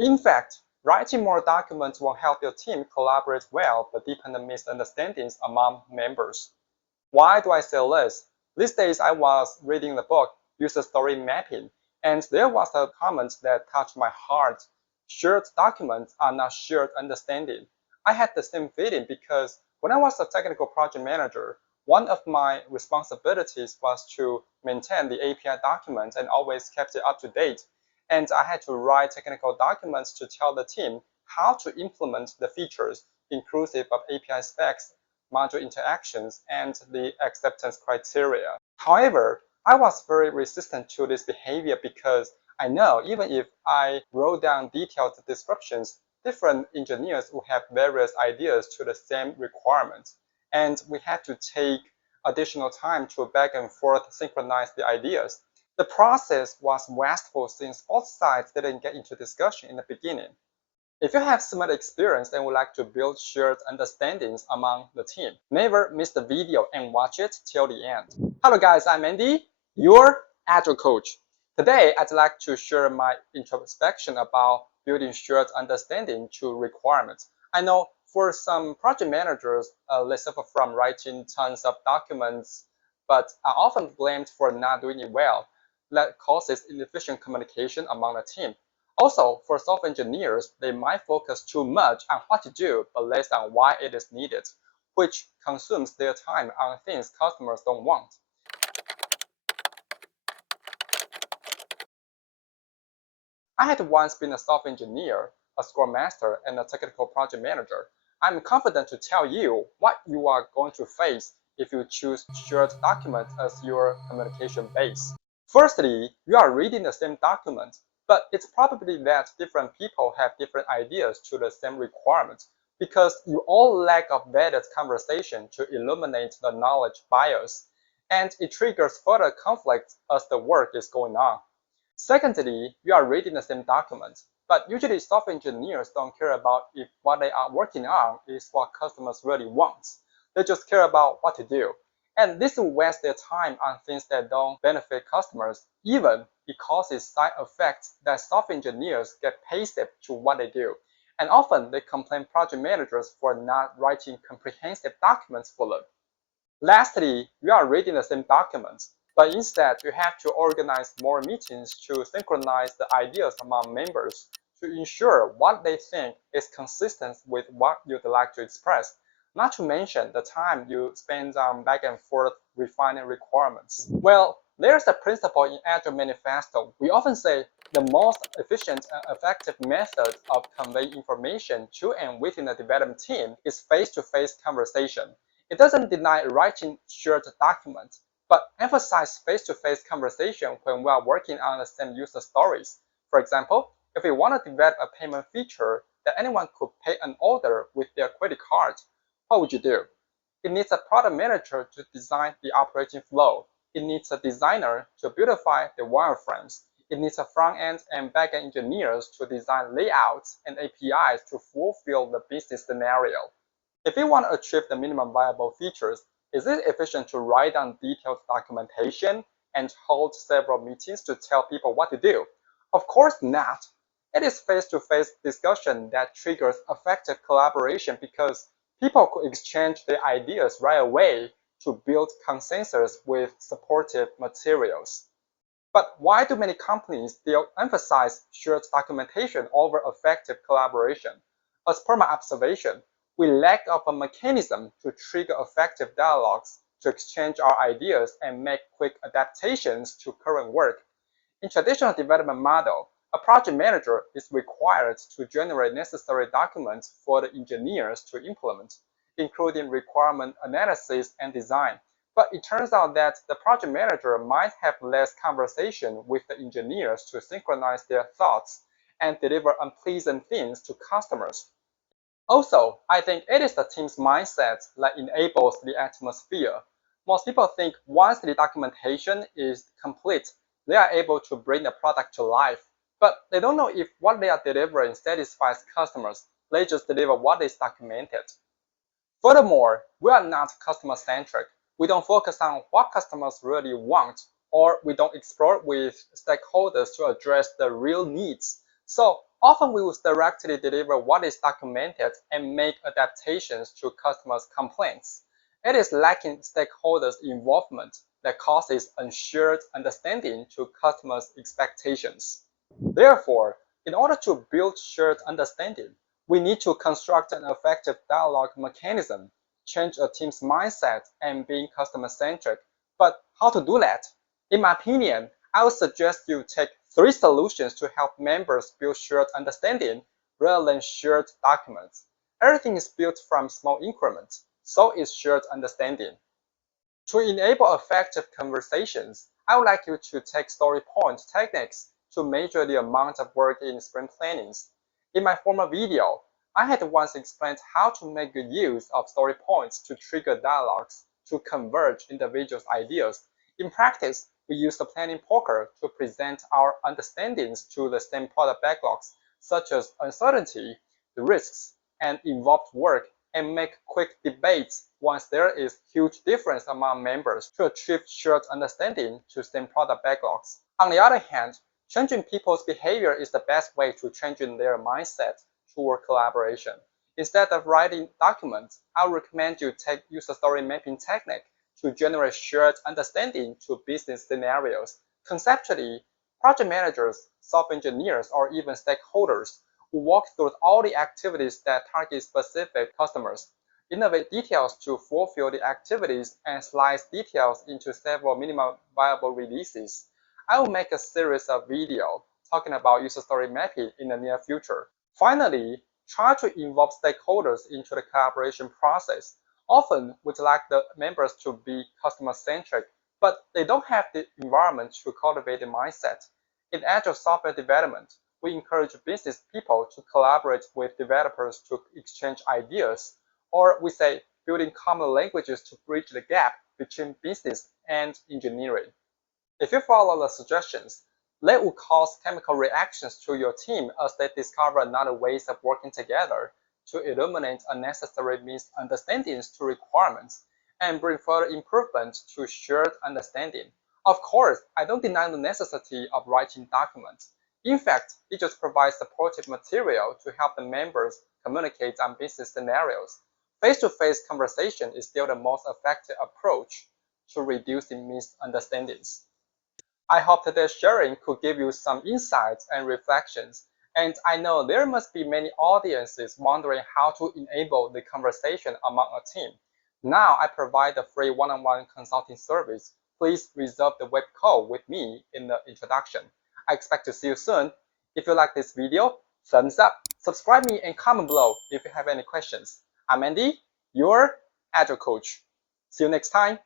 In fact, writing more documents will help your team collaborate well but deepen the misunderstandings among members. Why do I say this? These days I was reading the book User Story Mapping, and there was a comment that touched my heart. Shared documents are not shared understanding. I had the same feeling because when I was a technical project manager, one of my responsibilities was to maintain the API documents and always kept it up to date. And I had to write technical documents to tell the team how to implement the features, inclusive of API specs, module interactions, and the acceptance criteria. However, I was very resistant to this behavior because I know even if I wrote down detailed descriptions, different engineers will have various ideas to the same requirements, and we had to take additional time to back and forth synchronize the ideas. The process was wasteful since both sides didn't get into discussion in the beginning. If you have similar experience and would like to build shared understandings among the team, never miss the video and watch it till the end. Hello guys, I'm Andy, your Agile coach. Today, I'd like to share my introspection about building shared understanding to requirements. I know for some project managers, they suffer from writing tons of documents, but are often blamed for not doing it well. That causes inefficient communication among the team. Also, for software engineers, they might focus too much on what to do, but less on why it is needed, which consumes their time on things customers don't want. I had once been a software engineer, a Scrum Master, and a technical project manager. I'm confident to tell you what you are going to face if you choose shared documents as your communication base. Firstly, you are reading the same document, but it's probably that different people have different ideas to the same requirement because you all lack of vetted conversation to eliminate the knowledge bias, and it triggers further conflict as the work is going on. Secondly, you are reading the same document, but usually software engineers don't care about if what they are working on is what customers really want. They just care about what to do. And this will waste their time on things that don't benefit customers, even it causes side effects that software engineers get passive to what they do. And often they complain project managers for not writing comprehensive documents for them. Lastly, you are reading the same documents, but instead you have to organize more meetings to synchronize the ideas among members to ensure what they think is consistent with what you'd like to express, not to mention the time you spend on back and forth refining requirements. Well, there's a principle in Agile Manifesto. We often say the most efficient and effective method of conveying information to and within the development team is face-to-face conversation. It doesn't deny writing shared documents, but emphasize face-to-face conversation when we are working on the same user stories. For example, if we want to develop a payment feature that anyone could pay an order with their credit card, what would you do? It needs a product manager to design the operating flow. It needs a designer to beautify the wireframes. It needs a front-end and back-end engineers to design layouts and APIs to fulfill the business scenario. If you want to achieve the minimum viable features, is it efficient to write down detailed documentation and hold several meetings to tell people what to do? Of course not. It is face-to-face discussion that triggers effective collaboration because people could exchange their ideas right away to build consensus with supportive materials. But why do many companies still emphasize shared documentation over effective collaboration? As per my observation, we lack of a mechanism to trigger effective dialogues, to exchange our ideas and make quick adaptations to current work. In traditional development model, a project manager is required to generate necessary documents for the engineers to implement, including requirement analysis and design. But it turns out that the project manager might have less conversation with the engineers to synchronize their thoughts and deliver unpleasant things to customers. Also, I think it is the team's mindset that enables the atmosphere. Most people think once the documentation is complete, they are able to bring the product to life. But they don't know if what they are delivering satisfies customers. They just deliver what is documented. Furthermore, we are not customer-centric. We don't focus on what customers really want, or we don't explore with stakeholders to address the real needs. So often we will directly deliver what is documented and make adaptations to customers' complaints. It is lacking stakeholders' involvement that causes unshared understanding to customers' expectations. Therefore, in order to build shared understanding, we need to construct an effective dialogue mechanism, change a team's mindset, and being customer-centric. But how to do that? In my opinion, I would suggest you take 3 solutions to help members build shared understanding rather than shared documents. Everything is built from small increments, so is shared understanding. To enable effective conversations, I would like you to take story point techniques to measure the amount of work in sprint plannings. In my former video, I had once explained how to make good use of story points to trigger dialogues to converge individuals' ideas. In practice, we use the planning poker to present our understandings to the same product backlogs, such as uncertainty, the risks, and involved work, and make quick debates once there is huge difference among members to achieve shared understanding to same product backlogs. On the other hand, changing people's behavior is the best way to changing their mindset toward collaboration. Instead of writing documents, I would recommend you use a story mapping technique to generate shared understanding to business scenarios. Conceptually, project managers, software engineers, or even stakeholders will walk through all the activities that target specific customers, innovate details to fulfill the activities, and slice details into several minimum viable releases. I will make a series of videos talking about user story mapping in the near future. Finally, try to involve stakeholders into the collaboration process. Often, we'd like the members to be customer-centric, but they don't have the environment to cultivate the mindset. In Agile software development, we encourage business people to collaborate with developers to exchange ideas, or we say building common languages to bridge the gap between business and engineering. If you follow the suggestions, they will cause chemical reactions to your team as they discover another ways of working together to eliminate unnecessary misunderstandings to requirements and bring further improvement to shared understanding. Of course, I don't deny the necessity of writing documents. In fact, it just provides supportive material to help the members communicate on business scenarios. Face-to-face conversation is still the most effective approach to reducing misunderstandings. I hope today's sharing could give you some insights and reflections, and I know there must be many audiences wondering how to enable the conversation among a team. Now I provide a free one-on-one consulting service. Please reserve the web call with me in the introduction. I expect to see you soon. If you like this video, thumbs up, subscribe me, and comment below if you have any questions. I'm Andy, your Agile coach. See you next time.